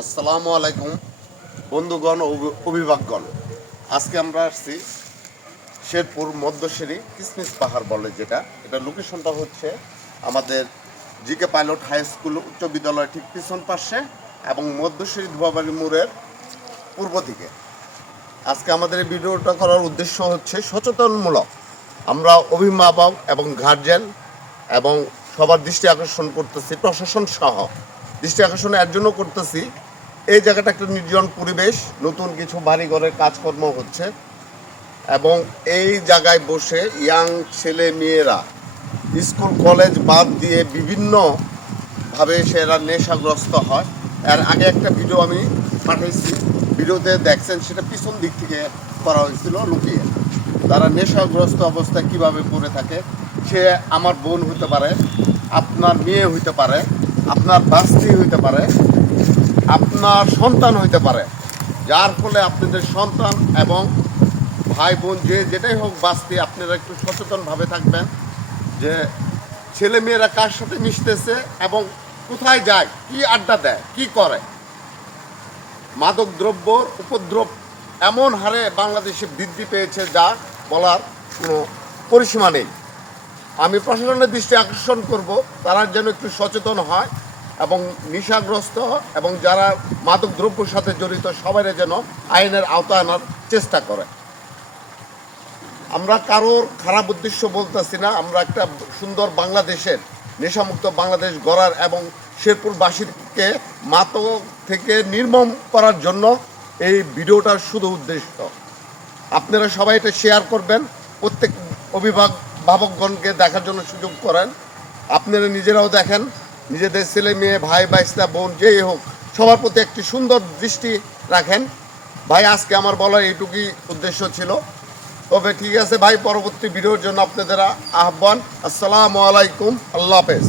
আসসালামু আলাইকুম বন্ধুগণ ও অভিভাবকগণ। আজকে আমরা আসছি শেরপুর মধ্যশিরি কিসমিস পাহাড় বলে এটা লোকেশনটা হচ্ছে আমাদের জিকে পাইলট হাই স্কুল উচ্চ বিদ্যালয় ঠিক পিছন পাশে এবং মধ্যশিরি ধোয়াবাড়ি মোড়ের পূর্ব দিকে। আজকে আমাদের এই ভিডিওটা করার উদ্দেশ্য হচ্ছে সচেতনমূলক। আমরা অভিভাবক এবং গার্জেন এবং সবার দৃষ্টি আকর্ষণ করতেছি, প্রশাসন সহ দৃষ্টি আকর্ষণ এর জন্য করতেছি। এই জায়গাটা একটা নির্জন পরিবেশ, নতুন কিছু বাড়িঘরের কাজকর্ম হচ্ছে এবং এই জায়গায় বসে ইয়াং ছেলে মেয়েরা স্কুল কলেজ বাদ দিয়ে বিভিন্নভাবে সেরা নেশাগ্রস্ত হয়। এর আগে একটা ভিডিও আমি পাঠিয়েছি, ভিডিওতে দেখছেন, সেটা পিছন দিক থেকে করা হয়েছিল লুকিয়ে। তারা নেশাগ্রস্ত অবস্থায় কিভাবে পড়ে থাকে, সে আমার বোন হতে পারে, আপনার মেয়ে হইতে পারে, আপনার বাস্তি হইতে পারে, আপনার সন্তান হইতে পারে, যার ফলে আপনাদের সন্তান এবং ভাই বোন যেটাই হোক বাস্তি, আপনারা একটু সচেতনভাবে থাকবেন যে ছেলে মেয়েরা কার সাথে মিশতেছে এবং কোথায় যায়, কি আড্ডা দেয়, কি করে। মাদক দ্রব্যর উপদ্রব এমন হারে বাংলাদেশে বৃদ্ধি পেয়েছে যা বলার কোনো পরিসীমা নেই। আমি প্রশাসনের দৃষ্টি আকর্ষণ করব, তারা যেন একটু সচেতন হয় এবং নেশাগ্রস্ত এবং যারা মাদক দ্রব্যের সাথে জড়িত সবাই যেন আইনের আওতায় আনার চেষ্টা করে। আমরা কারোর খারাপ উদ্দেশ্য বলতেছি না, আমরা একটা সুন্দর বাংলাদেশের নেশামুক্ত বাংলাদেশ গড়ার এবং শেরপুরবাসীকে মাদক থেকে নির্মম করার জন্য এই ভিডিওটার শুধু উদ্দেশ্য। আপনারা সবাই এটা শেয়ার করবেন, প্রত্যেক অভিভাবকগণকে দেখার জন্য সুযোগ করেন। আপনারা নিজেরাও দেখেন, নিজেদের ছেলে মেয়ে ভাই বাইস্তা বোন যেই হোক সবার প্রতি একটি সুন্দর দৃষ্টি রাখেন। ভাই আজকে আমার বলার এইটুকুই উদ্দেশ্য ছিল। তবে ঠিক আছে ভাই, পরবর্তী ভিডিওর জন্য আপনাদের আহ্বান। আসসালামু আলাইকুম, আল্লাহ হাফেজ।